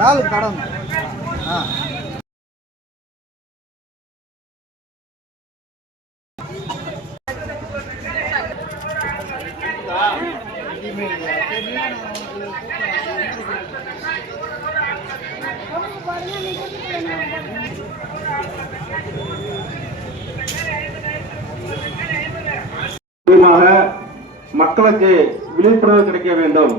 காலு கடன் மக்களுக்கு விழிப்புணர்வு கிடைக்க வேண்டும்.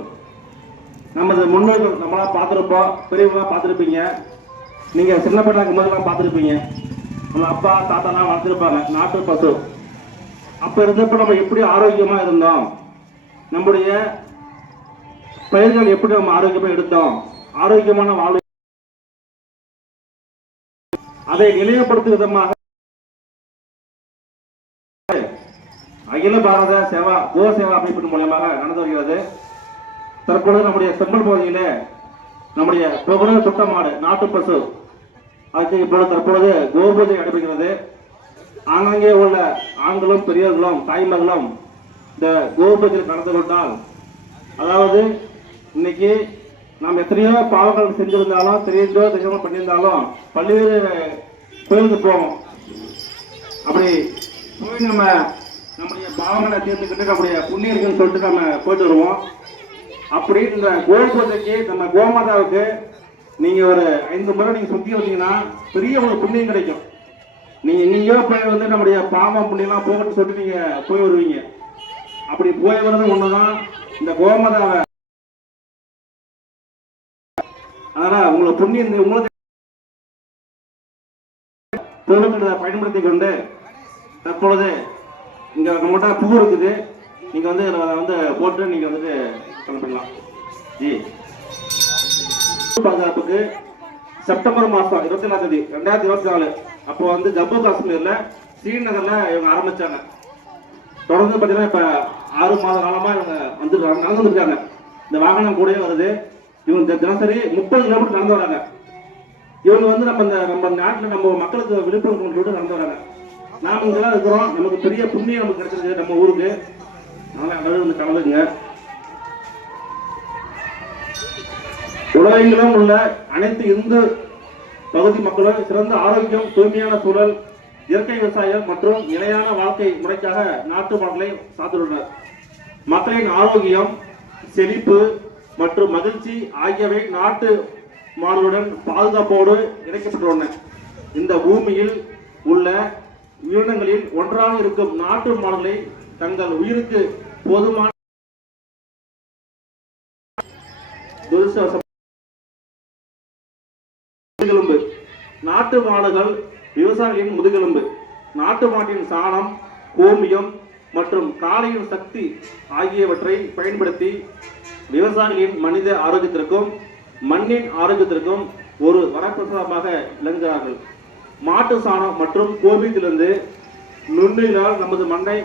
நமது முன்னோர்கள் நம்மளாம் பார்த்துருப்போம், பெரியவங்களாம் பார்த்துருப்பீங்க, நீங்க சின்ன பிள்ளைக்கு முதல்லாம் பார்த்துருப்பீங்க. நம்ம அப்பா தாத்தாலாம் வளர்த்துருப்பாங்க நாட்டு பசு. அப்ப இருந்தப்ப நம்ம எப்படி ஆரோக்கியமா இருந்தோம், நம்முடைய பயிர்கள் எப்படி நம்ம ஆரோக்கியமா எடுத்தோம், ஆரோக்கியமான வாழ்வு, அதை நிலையப்படுத்தும் விதமாக அகில பாரத சேவா கோ சேவா அமைப்பின் மூலமாக நடந்து வருகிறது. தற்பொழுது நம்முடைய செம்பல் பகுதியில நம்முடைய புகழ் சுட்ட மாடு நாட்டு பசு அதுக்கு இப்பொழுது தற்பொழுது கோபூஜை நடைபெறுகிறது. ஆங்காங்கே உள்ள ஆண்களும் பெரியவர்களும் தாய்மர்களும் இந்த கோபூஜையில் கலந்து கொண்டால், அதாவது இன்னைக்கு நாம் எத்தனையோ பாவங்கள் செஞ்சிருந்தாலும் தெரிந்தோ தெரியாம பண்ணியிருந்தாலும் பல்வேறு கோயிலுக்கு போவோம். அப்படி போய் நம்ம நம்முடைய பாவங்களை தீர்த்துக்கிட்டு நம்முடைய புண்ணியர்கள் சொல்லிட்டு நம்ம போயிட்டு வருவோம். அப்படி இந்த கோபூஜைக்கு நம்ம கோமாதாவுக்கு நீங்க ஒரு 5 முறை நீங்க சுத்தி வந்தீங்கன்னா பெரிய ஒரு புண்ணியம் கிடைக்கும். நீங்க எங்கேயோ போய் வந்து நம்முடைய பாவம் புண்ணியெல்லாம் போகட்டு சொல்லிட்டு நீங்க போய் வருவீங்க. அப்படி போய் வர்றது ஒண்ணுதான் இந்த கோமாதாவை. அதனால உங்களுக்கு புண்ணியம் உங்களுக்கு பொருட்களை பயன்படுத்தி கொண்டு தற்பொழுது இங்க நம்மகிட்ட பூ இருக்குது, நீங்க வந்து போட்டு நீங்க வந்துட்டு பண்ணலாம். ஜி பாதுகாப்புக்கு செப்டம்பர் மாசம் 24ஆம் தேதி 2024 அப்போ வந்து ஜம்மு காஷ்மீர்ல ஸ்ரீநகர்ல இவங்க ஆரம்பிச்சாங்க. தொடர்ந்து பாத்தீங்கன்னா இப்ப 6 மாத காலமா இவங்க வந்து நடந்து வந்திருக்காங்க. இந்த வாகனம் கூடயே வருது. இவங்க தினசரி 30 கிலோமீட்டர் நடந்து வராங்க. இவங்க வந்து நம்ம நாட்டில் நம்ம மக்களுக்கு விழிப்புணர்வு நடந்து வராங்க. நாம இங்கெல்லாம் இருக்கிறோம், நமக்கு பெரிய புண்ணியம் நமக்கு கிடைச்சிருக்கு நம்ம ஊருக்கு. அதனால வந்து கலந்துங்க. உலகெங்கிலும் உள்ள அனைத்து இந்து பகுதி மக்களும் சிறந்த ஆரோக்கியம், தூய்மையான சூழல், இயற்கை விவசாயம் மற்றும் நிலையான வாழ்க்கை முறைக்காக நாட்டு மாடுகளை சார்ந்துள்ளனர். மக்களின் ஆரோக்கியம், செழிப்பு மற்றும் மகிழ்ச்சி ஆகியவை நாட்டு மாடுகளுடன் பாதுகாப்போடு இணைக்கப்பட்டுள்ளன. இந்த பூமியில் உள்ள உயிரினங்களில் ஒன்றாக இருக்கும் நாட்டு மாடுகளை தங்கள் உயிருக்கு போதுமான முதுகெலும்பு. நாட்டு மாடுகள் விவசாயிகளின் முதுகெலும்பு. நாட்டு மாட்டின் சாணம், கோமியம் மற்றும் காளையின் சக்தி ஆகியவற்றை பயன்படுத்தி விவசாயிகளின் மனித ஆரோக்கியத்திற்கும் மண்ணின் ஆரோக்கியத்திற்கும் ஒரு வரப்பிரசாதமாக விளங்குகிறார்கள். மாட்டு சாணம் மற்றும் கோமியத்திலிருந்து நுண்ணுயிரால் நமது மண்ணை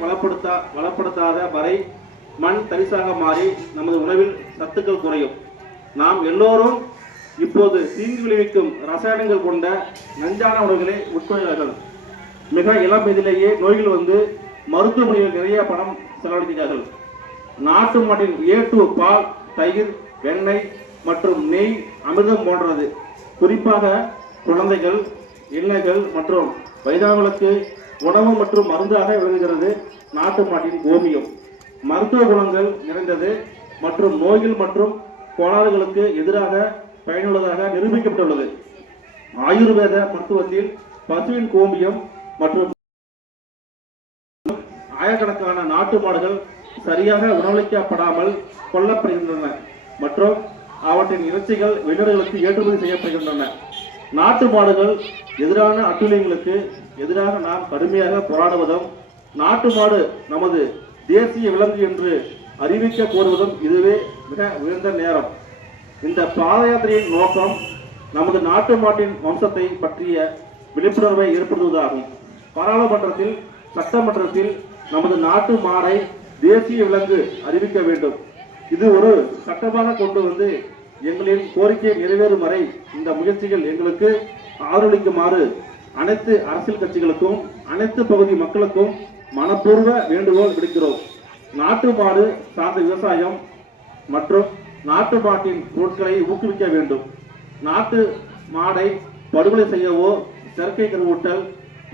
வளப்படுத்தாத வரை மண் தரிசாக மாறி நமது உணவில் சத்துக்கள் குறையும். நாம் எல்லோரும் இப்போது தீங்கு விளைவிக்கும் ரசாயனங்கள் கொண்ட நஞ்சான உணவுகளை உட்கொள்கிறார்கள். மிக இளம் வயதிலேயே நோய்கள் வந்து மருத்துவமனையில் நிறைய பணம் செலவழிக்கிறார்கள். நாட்டு மாட்டின் A2 பால், தயிர், வெண்ணெய் மற்றும் நெய் அமிர்தம் போன்றது. குறிப்பாக குழந்தைகள், இளைஞர்கள் மற்றும் வயதானவர்களுக்கு உணவு மற்றும் மருந்தாக விளங்குகிறது நாட்டு மாட்டின் கோமியம். மருத்துவ குணங்கள் நிறைந்தது மற்றும் நோய்கள் மற்றும் கோளாறுகளுக்கு எதிராக பயனுள்ளதாக நிரூபிக்கப்பட்டுள்ளது. ஆயுர்வேத மருத்துவத்தில் பசுவின் கோமியம் மற்றும் ஆயிரக்கணக்கான நாட்டு மாடுகள் சரியாக உணவளிக்கப்படாமல் கொல்லப்படுகின்றன மற்றும் அவற்றின் இறைச்சிகள் வெளிநாடுகளுக்கு ஏற்றுமதி செய்யப்படுகின்றன. நாட்டு மாடுகள் எதிரான அட்டூழியங்களுக்கு எதிராக நாம் கடுமையாக போராடுவதும் நாட்டு மாடு நமது தேசிய விலங்கு என்று அறிவிக்க கோருவதும் இதுவே மிக உயர்ந்த நேரம். இந்த பாத யாத்திரையின் நோக்கம் நமது நாட்டு மாட்டின் வம்சத்தை பற்றிய விழிப்புணர்வை ஏற்படுத்துவதாகும். பாராளுமன்றத்தில், சட்டமன்றத்தில் நமது நாட்டு மாடை தேசிய விலங்கு அறிவிக்க வேண்டும். இது ஒரு சட்டமாக கொண்டு வந்து எங்களின் கோரிக்கை நிறைவேறும் வரை இந்த முயற்சிகள் எங்களுக்கு ஆதரவளிக்குமாறு அனைத்து அரசியல் கட்சிகளுக்கும் அனைத்து பகுதி மக்களுக்கும் மனப்பூர்வ வேண்டுகோள் விடுக்கிறோம். நாட்டு மாடு சார்ந்த விவசாயம் மற்றும் நாட்டு மாட்டின் பொருட்களை ஊக்குவிக்க வேண்டும். நாட்டு மாடை படுகொலை செய்யவோ, செயற்கை கருவூட்டல்,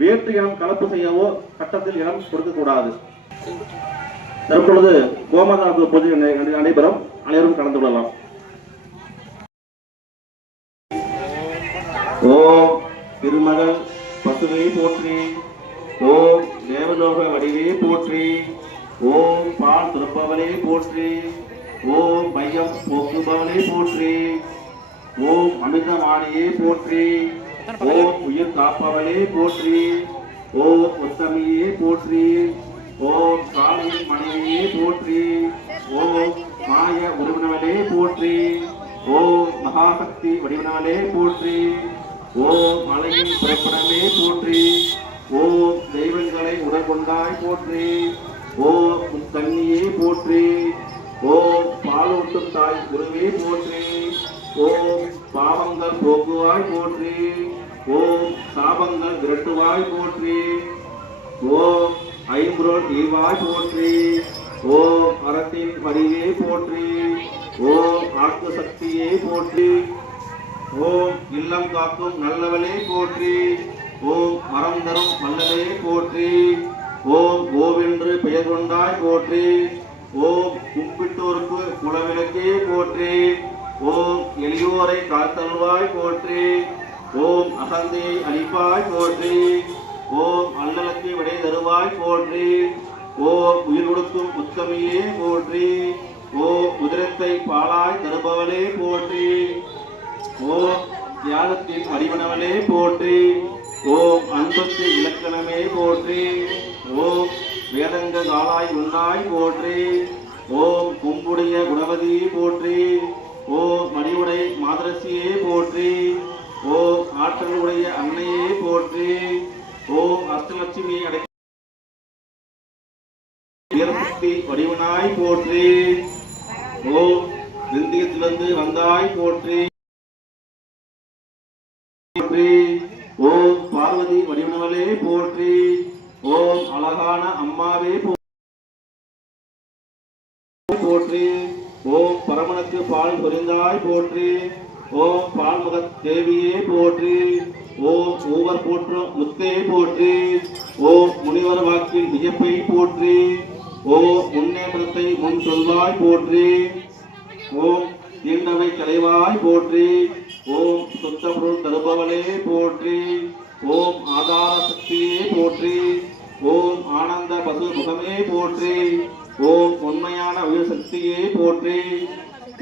வேற்று இனம் கலப்பு செய்யவோ சட்டத்தில் இடம் கொடுக்கக்கூடாது. தற்பொழுது கோமாதாவுக்கு பூஜை நடைபெறும். அனைவரும் கலந்து கொள்ளலாம். ஓம் திருமகள் பசுவை போற்றி, ஓம் தேவலோக வடிவே போற்றி, ஓம் பால் திருப்பவளே போற்றி, ஓம் மையம் போக்குபவளே போற்றி, ஓம் அமிர்தமானியே போற்றி, ஓம் உயிர் காப்பவளே போற்றி, ஓம் உத்தமியே போற்றி, ஓம் காளியின் மனைவியே போற்றி, ஓம் மாய உருவினவளே போற்றி, ஓம் மகாசக்தி வடிவனவளே போற்றி, ஓம் மலையின் பிறப்பிடமே போற்றி, ஓம் தெய்வங்களை உடற்கொண்டாய் போற்றி, ஓம் முத்தன்னியே போற்றி, ஓம் பாலூட்டும் தாய் குருவே போற்றி, ஓம் பாவங்கள் போக்குவாய் போற்றி, ஓம் சாபங்கள் விரட்டுவாய் போற்றி, ஓம் ஐம்பொருள் ஈவாய் போற்றி, ஓம் அறத்தின் வடிவே போற்றி, ஓம் ஆத்ம சக்தியே போற்றி, ஓம் இல்லம் காக்கும் நல்லவளே போற்றி, ஓம் மரம் தரும் வல்லலே போற்றி, ஓம் ஓவென்று பெயர் கொண்டாய் போற்றி, ஓம் கும்பிட்டோருக்கு குலவிளக்கே போற்றி, ஓம் எளியோரை காத்தல்வாய் போற்றி, ஓம் அகந்தையை அளிப்பாய் போற்றி, ஓம் அல்லலுக்கு விடை தருவாய் போற்றி, ஓம் உயிர் கொடுக்கும் உத்தமியே போற்றி, ஓம் உதிரத்தை பாலாய் தருபவளே போற்றி, ஓம் தியாகத்தின் வடிவனவளே போற்றி, ஓம் அன்புக்கு இலக்கணமே போற்றி, ஓம் வேதங்க காலாய் உண்ணாய் போற்றி, ஓம் கும்புடைய குணவதி போற்றி, ஓம் மடிவுடை மாதரசியே போற்றி, ஓம் ஆற்றலுடைய அன்னையே போற்றி, ஓம் அஷ்டலட்சுமி அடை வடிவனாய் போற்றி, ஓம் விந்தியத்திலிருந்து வந்தாய் போற்றி, ஓம் பார்வதி வடிவனவளே போற்றி, ஓம் அழகான அம்மாவே போற்றி, ஓம் பரமனுக்கு பால் புரிந்தாய் போற்றி, ஓம் பால்முக தேவியே போற்றி, ஓம் மூவர் போற்றும் முத்தே போற்றி, ஓம் முனிவர் வாக்கில் வியப்பை போற்றி, ஓம் முன்னேற்றத்தை முன் சொல்வாய் போற்றி, ஓம் தீண்டவை கலைவாய் போற்றி, ஓம் சுத்த பொருள் தருபவளே போற்றி, ஓம் ஆதார சக்தியே போற்றி, ஓம் ஆனந்த பசு முகமே போற்றி, ஓம் உண்மையான உயிர் சக்தியே போற்றி,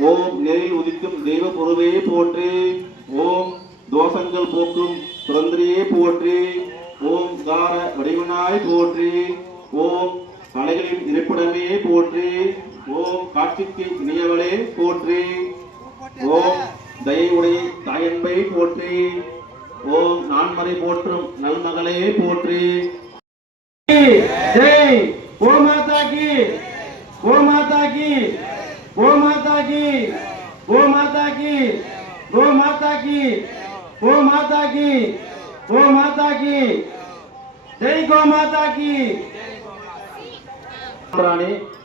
ஓம் நெறில் உதிக்கும் தெய்வ பொருவே போற்றி, ஓம் தோஷங்கள் போக்கும் சுரந்திரியே போற்றி, ஓம் கார வடிவனாய் போற்றி, ஓம் கலைகளின் இருப்பிடமே போற்றி, ஓம் காட்சிக்கு இணையவளே போற்றி, ஓம் தயவுடைய தாயன்பை போற்றி, ஓம் நான்மறை போற்றும் நல்மகளே போற்றி. ஜெய் கோமாதா கி, கோமாதா கி, கோமாதா கி, கோமாதா கி, கோமாதா கி, கோமாதா கி, கோமாதா கி, ஜெய் கோமாதா கி.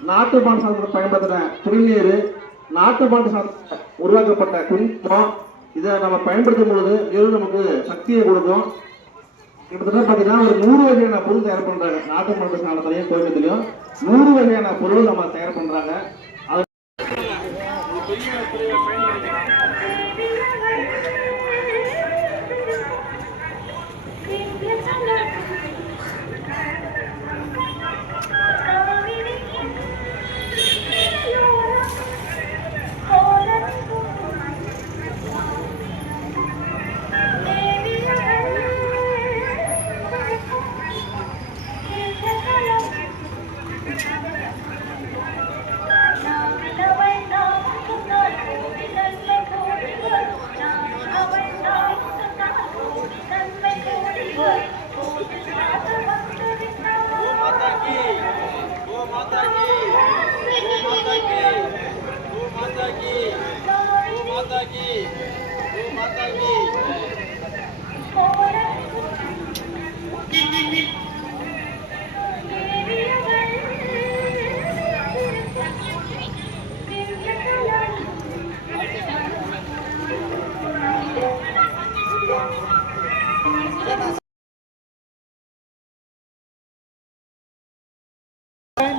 நாட்டு பால் சாதனத்தில் பயன்படுத்தின குடிநீர், நாட்டு பால் சாதனத்தில் உருவாக்கப்பட்ட குங்குமம், இதை நம்ம பயன்படுத்தும் பொழுது இது நமக்கு சக்தியை கொடுக்கும். கிட்டத்தட்ட பார்த்தீங்கன்னா ஒரு 100 வகையான பொருள் தயார் பண்றாங்க. நாட்டு மருந்து சாதனத்திலையும் கோயம்புத்தூர்லையும் 100 வகையான பொருள் நம்ம தயார் பண்றாங்க.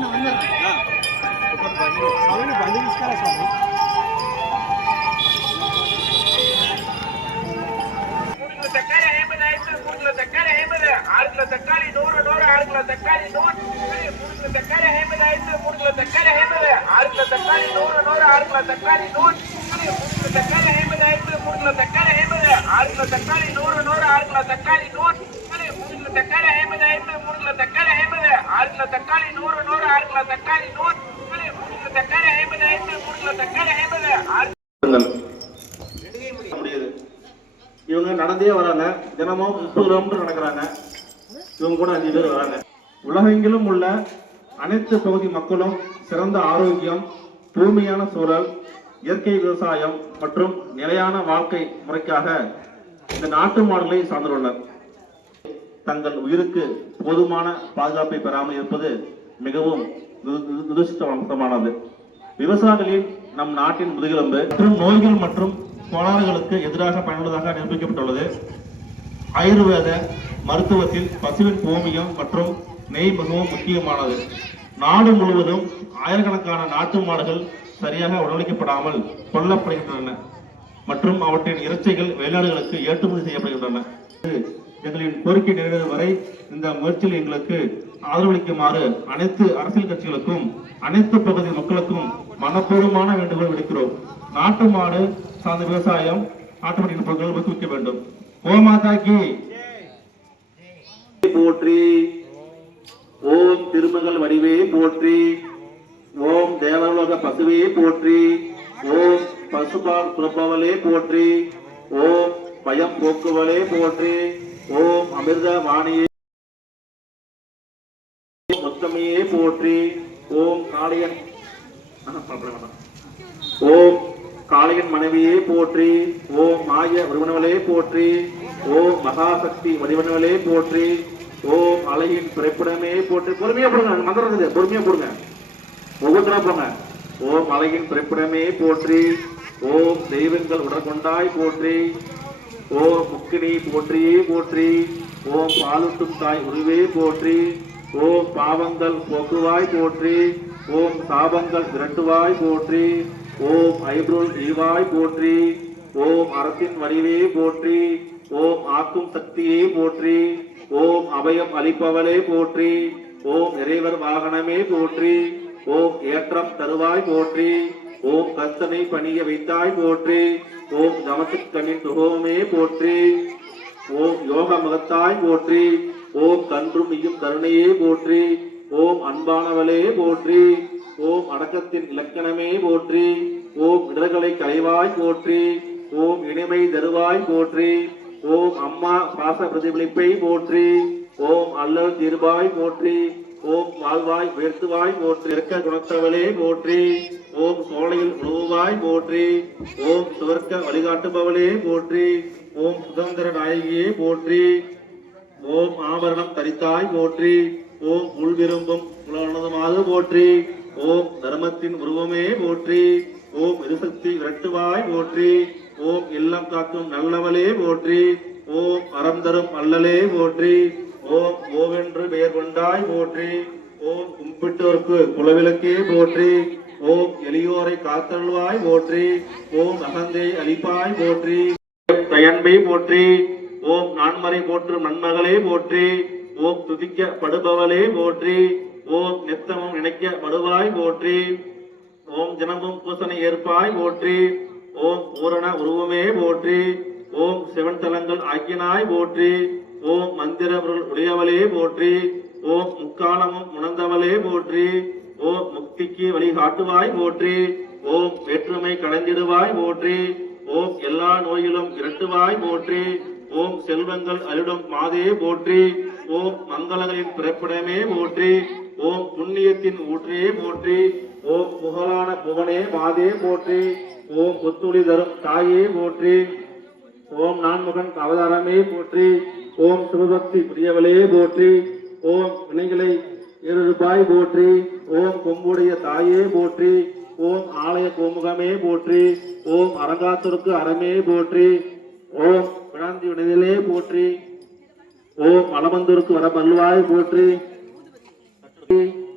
தக்காளி 100 6 கிலோ தக்காளி 100 தக்காளி 50 3 கிலோ தக்காளி 50 6 கிலோ தக்காளி 100 6 கிலோ தக்காளி 100 தக்காளி 50 3 கிலோ தக்காளி 50 6 கிலோ தக்காளி 100 6 கிலோ தக்காளி 100 தக்காளி 50 3 கிலோ தக்காளி 50 6 கிலோ தக்காளி 100 6 கிலோ தக்காளி 100 தக்காளி 50 3 கிலோ தக்காளி 50 முடியுது. இவங்க நடந்தே வராங்க, தினமும் 30 கிலோமீட்டர் நடக்கிறாங்க. இவங்க கூட 5 பேர் வராங்க. உலகெங்கிலும் உள்ள அனைத்து பகுதி மக்களும் சிறந்த ஆரோக்கியம், தூய்மையான சூழல், இயற்கை விவசாயம் மற்றும் நிலையான வாழ்க்கை முறைக்காக இந்த நாட்டு மாடுகளை சார்ந்துள்ளனர். தங்கள் உயிருக்கு போதுமான பாதுகாப்பை பெறாமல் இருப்பது மிகவும் துரதிர்ஷ்டவசமானது. விவசாயிகளின் நம் நாட்டின் முதுகெலும்பு மற்றும் நோய்கள் மற்றும் கோளாறுகளுக்கு எதிராக பயனுள்ளதாக நிரூபிக்கப்பட்டுள்ளது. ஆயுர்வேத மருத்துவத்தில் பசுவின் கோமியம் மற்றும் நெய் மிகவும் முக்கியமானது. நாடு முழுவதும் ஆயிரக்கணக்கான நாட்டு மாடுகள் சரியாக உணவளிக்கப்படாமல் கொல்லப்படுகின்றன மற்றும் அவற்றின் இறைச்சிகள் வெளிநாடுகளுக்கு ஏற்றுமதி செய்யப்படுகின்றன. எங்களின் கோரிக்கை நிறைவேறும் வரை இந்த முயற்சியில் எங்களுக்கு ஆதரவளிக்குமாறு அனைத்து அரசியல் கட்சிகளுக்கும் அனைத்து பகுதி மக்களுக்கும் மனப்பூர்வமான வேண்டுகோள் விடுக்கிறோம். நாட்டு மாடு சார்ந்த விவசாயம், நாட்டு மாட்டின் பொருட்கள் ஊக்குவிக்க வேண்டும். கோமாதா கி போற்றி. ஓம் திருமகள் வடிவே போற்றி. ஓம் தேவலோக பசுவே போற்றி. ஓம் பசுபால் சுரப்பவளே போற்றி. ஓம் பயம் போக்குவளே போற்றி. ஓம் அமிர்த வாணியே முத்தமையே போற்றி. ஓம் காளியன் ஓம் காளியன் மனைவியே போற்றி. ஓம் மாய வடிவனவளே போற்றி. ஓம் மகாசக்தி வடிவனவளே போற்றி. ஓம் அழகின் பிறப்பிடமே போற்றி. பொறுமையா போடுங்க, மந்திரம் இருக்குது, பொறுமையா போடுங்க, ஒவ்வொருத்தரா போங்க. ஓம் அழகின் பிறப்பிடமே போற்றி. ஓம் தெய்வங்கள் உடற்கொண்டாய் போற்றி. ஓம் முக்கினி போற்றியே போற்றி. ஓம் பாலூட்டும் தாய் உருவே போற்றி. ஓம் பாவங்கள் போக்குவாய் போற்றி. ஓம் சாபங்கள் விரட்டுவாய் போற்றி. ஓம் ஐப்ரோல் ஈவாய் போற்றி. ஓம் அறத்தின் வடிவே போற்றி. ஓம் ஆக்கும் சக்தியே போற்றி. ஓம் அபயம் அளிப்பவளே போற்றி. ஓம் இறைவர் வாகனமே போற்றி. ஓம் ஏற்றம் தருவாய் போற்றி. ஓம் கந்தனை பணிய வைத்தாய் போற்றி. ஓம் ஜமத்துக்கண்ணின் துகோமே போற்றி. ஓம் யோக மகத்தாய் போற்றி. ஓம் கன்றும் ஈயும் கருணையே போற்றி. ஓம் அன்பானவளே போற்றி. ஓம் அடக்கத்தின் இலக்கணமே போற்றி. ஓம் இடர்களை களைவாய் போற்றி. ஓம் இனிமை தருவாய் போற்றி. ஓம் அம்மா பாச பிரதிபலிப்பை போற்றி. ஓம் அல்லல் தீர்வாய் போற்றி. ஓம் வாழ்வாய் உயர்த்துவாய் போற்றி. இருக்க குணத்தவளே போற்றி. ஓம் சோலையில் உழுவாய் போற்றி. ஓம் சுவர்க்க வழிகாட்டுபவளே போற்றி. ஓம் சுதந்திர நாயகியே போற்றி. ஓம் ஆபரணம் தரித்தாய் போற்றி. ஓம் உள் விரும்பும் உலகமாக போற்றி. ஓம் தர்மத்தின் உருவமே போற்றி. ஓம் இருசக்தி விரட்டுவாய் போற்றி. ஓம் இல்லம் காக்கும் நல்லவளே போற்றி. ஓம் அறம் தரும் அல்லலே போற்றி. ஓம் ஓவென்று பெயர் கொண்டாய் போற்றி. ஓம் கும்பிட்டோர்க்கு குலவிளக்கே போற்றி. ஓம் எளியோரை காத்தருள்வாய் போற்றி. ஓம் அகந்தை அளிப்பாய் போற்றி. தயன்பை போற்றி. ஓம் நான்மறை போற்றும் நன்மகளே போற்றி. ஓம் துதிக்கப்படுபவளே போற்றி. ஓம் நித்தமும் நினைக்கப்படுவாய் போற்றி. ஓம் தினமும் பூசனை ஏற்பாய் போற்றி. ஓம் பூரண உருவமே போற்றி. ஓம் சிவன் தலங்கள் ஆக்கினாய் போற்றி. ஓம் மந்திர பொருள் உடையவளே போற்றி. ஓம் முக்காலமும் உணர்ந்தவளே போற்றி. ஓம் முக்திக்கு வழிகாட்டுவாய் போற்றி. ஓம் வேற்றுமை களைந்திடுவாய் போற்றி. ஓம் எல்லா நோயிலும் இரட்டுவாய் போற்றி. ஓம் செல்வங்கள் அருடும் மாதே போற்றி. ஓம் மங்களங்களின் பிறப்பிடமே போற்றி. ஓம் புண்ணியத்தின் ஊற்றே போற்றி. ஓம் புகழான புவனே மாதே போற்றி. ஓம் புத்துளி தரும் தாயே போற்றி. ஓம் நான்முகன் அவதாரமே போற்றி. ஓம் சிவபக்தி புரியவளே போற்றி. ஓம் வினைகளை இருபாய் போற்றி. ஓம் கொம்புடைய தாயே போற்றி. ஓம் ஆலய கோமுகமே போற்றி. ஓம் அரங்காத்தூருக்கு அறமே போற்றி. ஓம் பிராந்தி விடுதலே போற்றி. ஓம் மலமந்தூருக்கு வர பல்வாய் போற்றி.